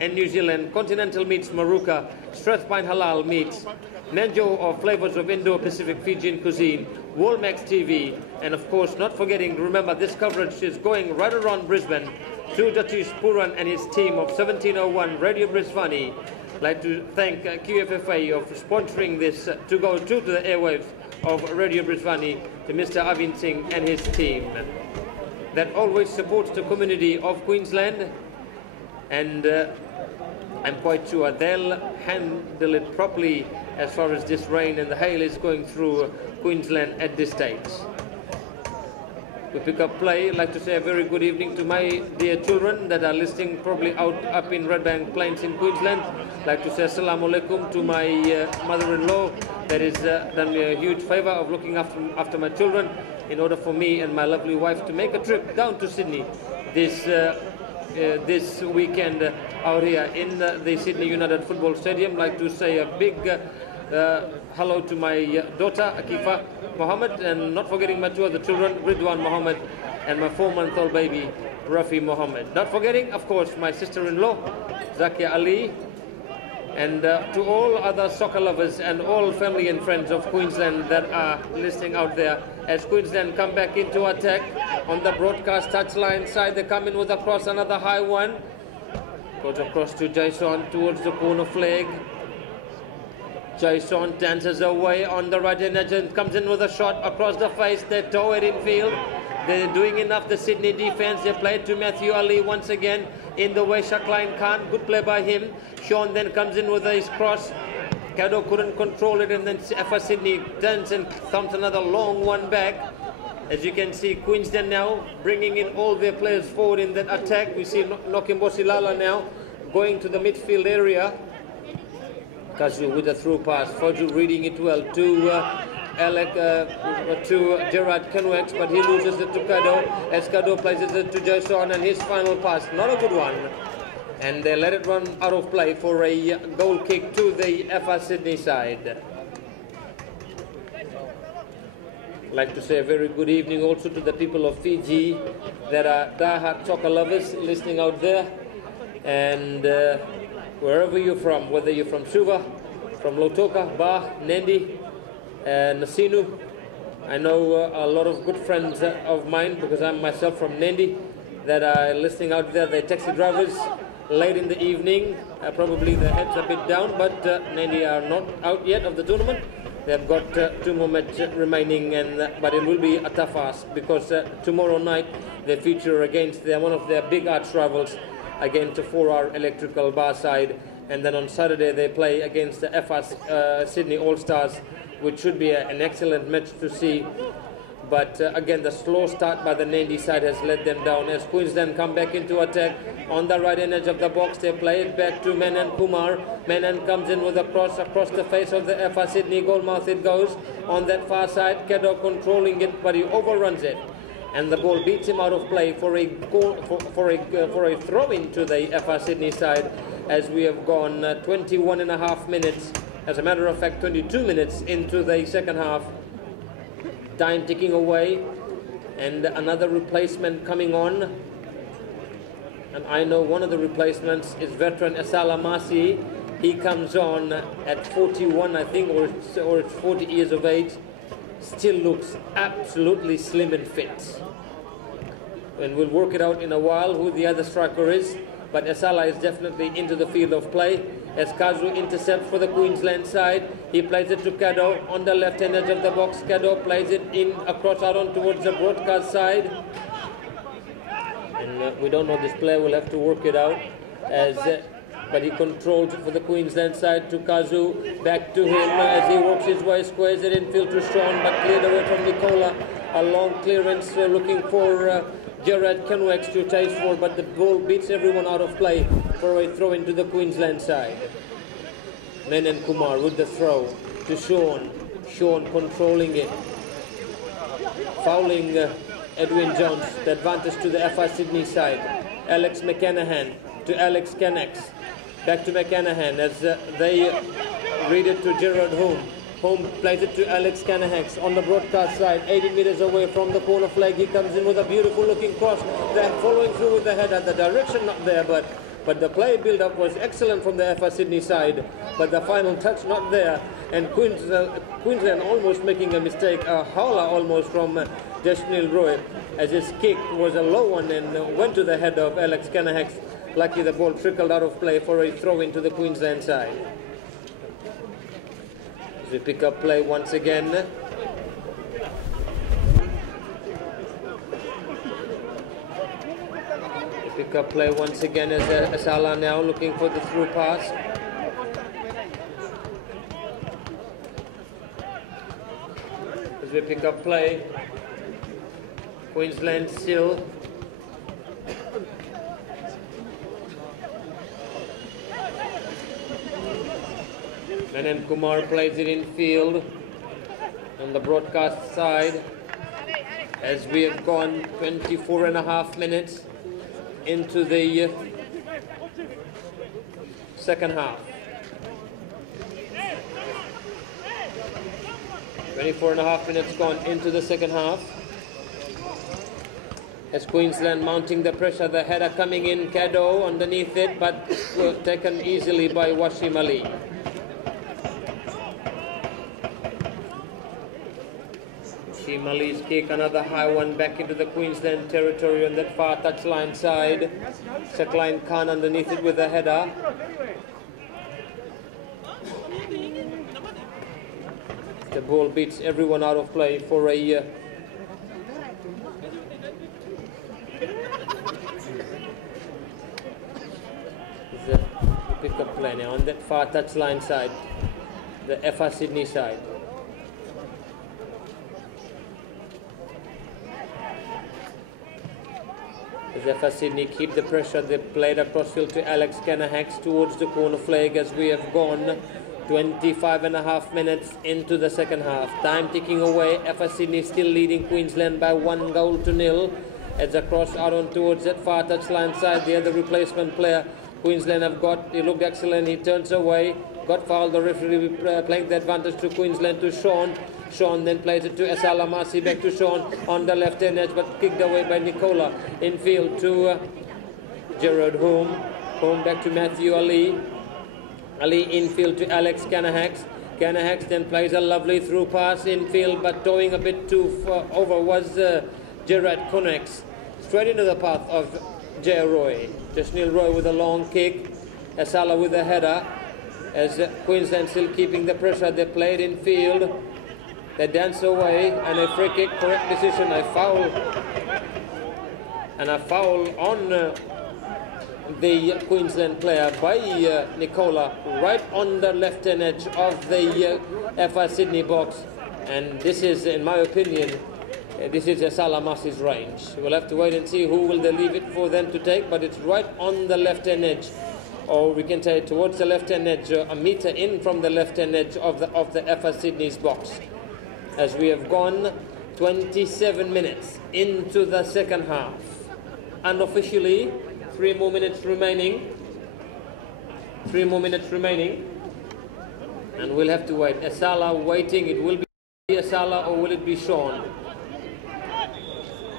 and New Zealand, Continental Meats Maruka, Strathpine Halal Meats, Nanjo of Flavors of Indo-Pacific Fijian Cuisine, Walmax TV, and of course not forgetting, remember this coverage is going right around Brisbane to Jatish Puran and his team of 1701 Radio Brisbane. I'd like to thank QFFA of sponsoring this to go to the airwaves of Radio Brisbane, to Mr. Avin Singh and his team that always supports the community of Queensland, and I'm quite sure they'll handle it properly as far as this rain and the hail is going through Queensland at this stage. We pick up play. I'd like to say a very good evening to my dear children that are listening probably out up in Redbank Plains in Queensland. I'd like to say assalamu alaikum to my mother-in-law that has done me a huge favour of looking after my children in order for me and my lovely wife to make a trip down to Sydney this weekend out here in the Sydney United Football Stadium. I'd like to say a big hello to my daughter Akifa Mohammed, and not forgetting my two other children, Ridwan Mohammed and my 4-month-old baby Rafi Mohammed. Not forgetting, of course, my sister-in-law Zakia Ali, and to all other soccer lovers and all family and friends of Queensland that are listening out there, as Queensland come back into attack on the broadcast touchline side. They come in with a cross, another high one. Goes across to Jason towards the corner flag. Jason dances away on the right hand edge and comes in with a shot across the face. They tow it in field. They're doing enough, the Sydney defense. They play to Matthew Ali once again in the way. Shakline Khan, good play by him. Sean then comes in with his cross. Caddo couldn't control it, and then Affa Sydney turns and thumps another long one back. As you can see, Queensland now bringing in all their players forward in that attack. We see Nokimbosilala now going to the midfield area. Kazu with a through pass. Faju reading it well to Gerard Kenwex, but he loses it to Kado. As Kado places it to Jason, and his final pass, not a good one. And they let it run out of play for a goal kick to the Affa Sydney side. I'd like to say a very good evening also to the people of Fiji that are diehard soccer lovers listening out there. And wherever you're from, whether you're from Suva, from Lautoka, Ba, Nandi, Nasinu. I know a lot of good friends of mine, because I'm myself from Nandi, that are listening out there. They're taxi drivers late in the evening, probably their heads a bit down, but Nandi are not out yet of the tournament. They've got 2 more matches remaining, but it will be a tough ask, because tomorrow night they feature against one of their big arch rivals, against the 4-hour electrical bar side, and then on Saturday they play against the Affa Sydney All-Stars, which should be an excellent match to see. But again, the slow start by the Nandi side has let them down. As Queensland come back into attack on the right hand edge of the box, they play it back to Menon Kumar. Menon comes in with a cross across the face of the Affa Sydney goal mouth. It goes on that far side. Kedo controlling it, but he overruns it, and the ball beats him out of play for a goal, for a throw into the Affa Sydney side. As we have gone 21.5 minutes, as a matter of fact 22 minutes into the second half. Time ticking away, and another replacement coming on. And I know one of the replacements is veteran Esala Masi. He comes on at 41, I think, or 40 years of age. Still looks absolutely slim and fit. And we'll work it out in a while who the other striker is. But Esala is definitely into the field of play. As Kazu intercepts for the Queensland side, he plays it to Kado on the left-hand edge of the box. Kado plays it in across out on towards the broadcast side. And we don't know this player, will have to work it out. But he controls it for the Queensland side to Kazu, back to him as he works his way, squares it infield to Sean, but cleared away from Nicola. A long clearance looking for Gerard Kenwex to chase for, but the ball beats everyone out of play for a throw into the Queensland side. Menon Kumar with the throw to Sean. Sean controlling it. Fouling Edwin Jones. The advantage to the Affa Sydney side. Alex McCanahan to Alex Kennex. Back to McCanahan as they read it to Gerard Home. Home plays it to Alex Canahax on the broadcast side, 80 meters away from the corner flag. He comes in with a beautiful looking cross. They're following through with the header. The direction not there, but the play build-up was excellent from the Affa Sydney side. But the final touch not there. And Queensland almost making a mistake, a howler almost from Jashnil Roy, as his kick was a low one and went to the head of Alex Canahax. Lucky the ball trickled out of play for a throw into the Queensland side. We pick up play once again. We pick up play once again as Asala now looking for the through pass. As we pick up play, Queensland still. Menon Kumar plays it in field on the broadcast side as we have gone 24.5 minutes into the second half. 24.5 minutes gone into the second half. As Queensland mounting the pressure, the header coming in, Kado underneath it, but taken easily by Washim Ali. Mali's kick, another high one back into the Queensland territory on that far touchline side. Sakline Khan underneath it with a header. The ball beats everyone out of play for a pick up play now on that far touchline side, the Affa Sydney side. As Affa Sydney keep the pressure, they played across field to Alex Canahax towards the corner flag as we have gone 25.5 minutes into the second half. Time ticking away. Affa Sydney still leading Queensland by 1-0. As a cross out on towards that far touchline side, the other replacement player Queensland have got, he looked excellent, he turns away, got fouled, the referee playing the advantage to Queensland to Sean. Sean then plays it to Asala Masi, back to Sean on the left hand edge, but kicked away by Nicola. Infield to Gerard Home back to Matthew Ali. Ali infield to Alex Canahax. Canahax then plays a lovely through pass infield, but towing a bit too far over was Gerard Connex. Straight into the path of Jay Roy. Jasnil Roy with a long kick. Asala with a header. As Queensland still keeping the pressure, they played in field. They dance away, and a free kick, correct decision, a foul. And a foul on the Queensland player by Nicola, right on the left-hand edge of the Affa Sydney box. And this is, in my opinion, this is Asala Masi's range. We'll have to wait and see who will they leave it for them to take, but it's right on the left-hand edge, or we can say towards the left-hand edge, a meter in from the left-hand edge of the Affa Sydney's box. As we have gone 27 minutes into the second half. Unofficially, 3 more minutes remaining. 3 more minutes remaining. And we'll have to wait. Asala waiting. It will be Asala or will it be Sean?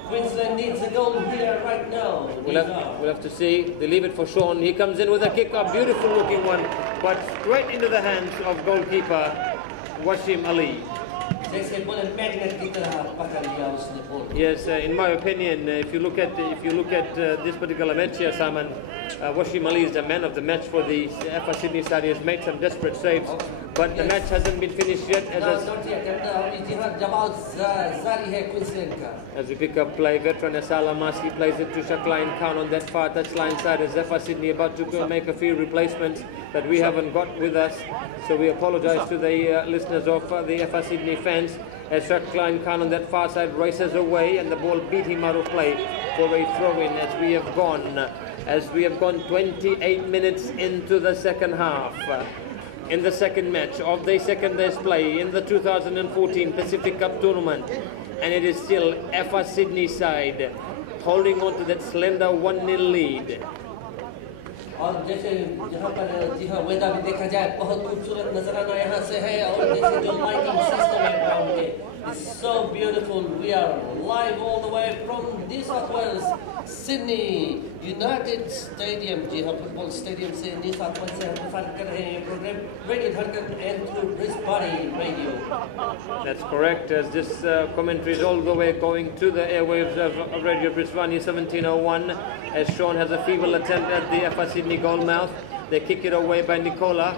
Queensland needs a goal here right now. We'll have to see. They leave it for Sean. He comes in with a kick, a beautiful looking one, but straight into the hands of goalkeeper Washim Ali. Yes, in my opinion, if you look at this particular match here, Simon, Washim Ali is the man of the match for the Affa Sydney side. He has made some desperate saves, but the match hasn't been finished yet. As we pick up play, veteran Asala Masi plays it to Shakline Khan on that far touchline side. As Affa Sydney about to make a few replacements that we haven't got with us, so we apologise to the listeners of the Affa Sydney fans. As Shakline Khan on that far side races away, and the ball beat him out of play for a throw-in. As we have gone 28 minutes into the second half. In the second match of the second day's play in the 2014 Pacific Cup tournament, and it is still Affa Sydney side holding on to that slender 1-0 lead. और जैसे जहाँ पर जी हाँ weather भी देखा जाए बहुत खूबसूरत नजराना यहाँ से है और जैसे जो लाइटिंग सिस्टम है ग्राउंड के it's so beautiful. We are live all the way from New South Wales Sydney United Stadium, जी हाँ फुटबॉल स्टेडियम से New South Wales से हम प्रसारित कर रहे हैं प्रोग्राम रेडियो धड़कन and through Brisbane Radio. That's correct. As this commentary is all the way going to the airwaves of Radio Brisbane 1701. As Sean has a feeble attempt at the Affa Sydney goal mouth, they kick it away by Nicola.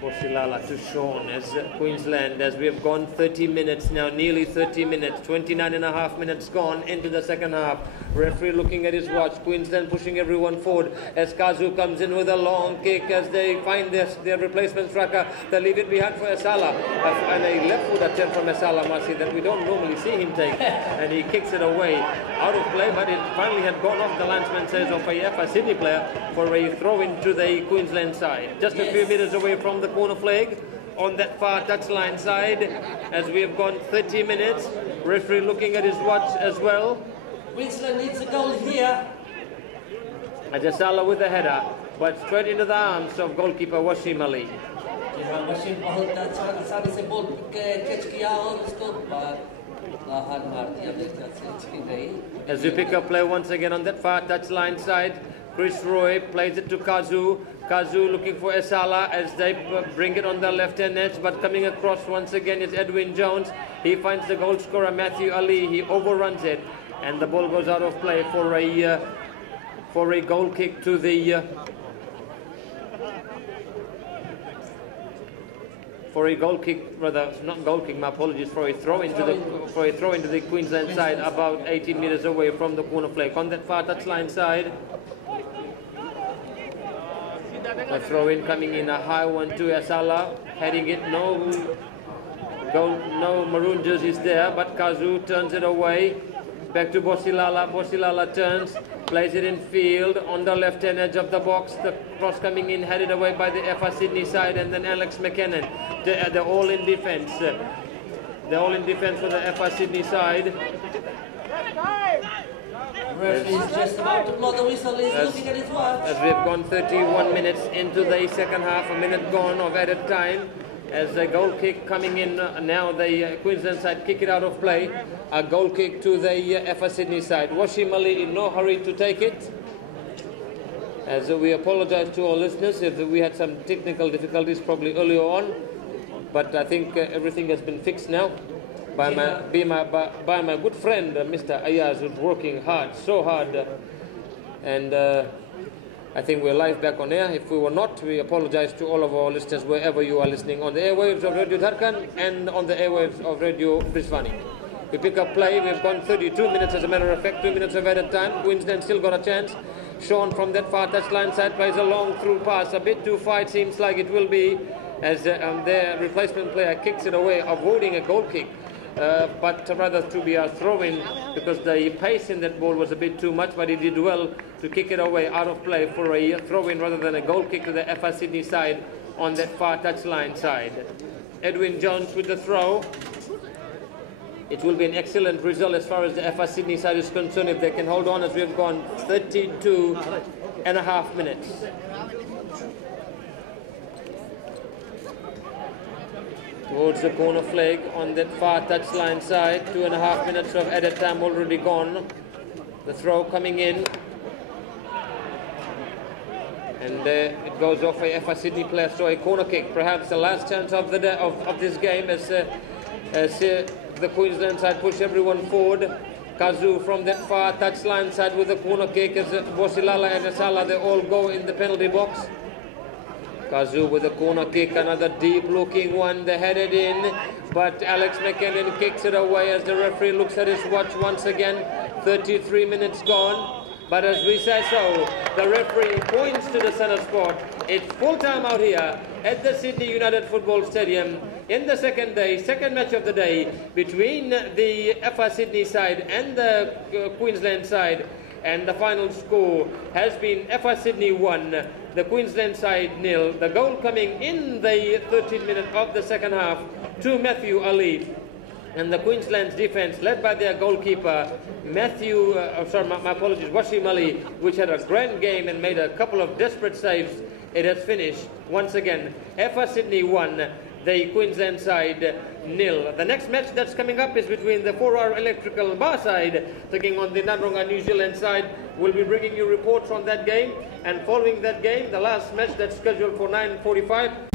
Bosilala to Sean as Queensland, as we have gone 30 minutes now, nearly 30 minutes, 29.5 minutes gone into the second half. Referee looking at his watch. Queensland pushing everyone forward as Kazu comes in with a long kick as they find their replacement striker. They leave it behind for Asala, and a left foot attempt from Asala Masi that we don't normally see him take, and he kicks it away out of play, but it finally had gone off the linesman says of a Affa Sydney player for a throw into the Queensland side. Just a few metres away from the corner flag on that far touchline side as we have gone 30 minutes. Referee looking at his watch as well. Queensland needs a goal here. Ajasala with a header, but straight into the arms of goalkeeper Washim Ali. As we pick up play once again on that far touchline side, Chris Roy plays it to Kazu. Kazu looking for Asala as they bring it on the left-hand edge, but coming across once again is Edwin Jones. He finds the goal scorer Matthew Ali. He overruns it, and the ball goes out of play for a goal kick to the for a goal kick, rather not goal kick. My apologies, for a throw into the Queensland side, about 18 metres away from the corner flag on that far touchline side. A throw in coming in, a high one to Asala, heading it, no no maroon jerseys there, but Kazu turns it away. Back to Bosilala. Bosilala turns, plays it in field on the left-hand edge of the box. The cross coming in, headed away by the FI Sydney side, and then Alex McKinnon. They're all in defence. They're all in defence for the FI Sydney side. Referee is just about to blow the whistle. He's looking at his watch. As we've gone 31 minutes into the second half, a minute gone of added time. As a goal kick coming in now, the Queensland side kick it out of play. A goal kick to the FI Sydney side. Washim Ali in no hurry to take it. As we apologise to our listeners if we had some technical difficulties probably earlier on, but I think everything has been fixed now by my good friend Mr. Ayaz, who's working hard, so hard, and I think we're live back on air. If we were not, we apologise to all of our listeners wherever you are listening on the airwaves of Radio Dharkan and on the airwaves of Radio Brisbane. We pick up play. We've gone 32 minutes as a matter of fact, 2 minutes of added time. Queensland still got a chance. Sean from that far touchline side plays a long through pass, a bit too far it seems like it will be, as their replacement player kicks it away, avoiding a goal kick. But rather to be a throw-in, because the pace in that ball was a bit too much, but he did well to kick it away out of play for a throw-in rather than a goal kick to the FI Sydney side on that far touchline side. Edwin Jones with the throw. It will be an excellent result as far as the FI Sydney side is concerned if they can hold on, as we've gone 32.5 minutes. Towards the corner flag on that far touchline side. 2.5 minutes of added time already gone. The throw coming in. And it goes off a FI Sydney player, so a corner kick. Perhaps the last chance of the day, of this game as the Queensland side push everyone forward. Kazu from that far touchline side with the corner kick as Bosilala and Asala, they all go in the penalty box. Kazu with a corner kick, another deep looking one, they headed in, but Alex McKinnon kicks it away as the referee looks at his watch once again. 33 minutes gone, but as we say so, the referee points to the centre spot. It's full time out here at the Sydney United Football Stadium in the second match of the day between the FI Sydney side and the Queensland side. And the final score has been FI Sydney 1, the Queensland side 0. The goal coming in the 13th minute of the second half to Matthew Ali. And the Queensland's defence, led by their goalkeeper, Washim Ali, which had a grand game and made a couple of desperate saves. It has finished once again. FI Sydney 1, the Queensland side 0. The next match that's coming up is between the 4R Electrical Bar side taking on the Nadronga New Zealand side. We'll be bringing you reports on that game, and following that game, the last match that's scheduled for 9:45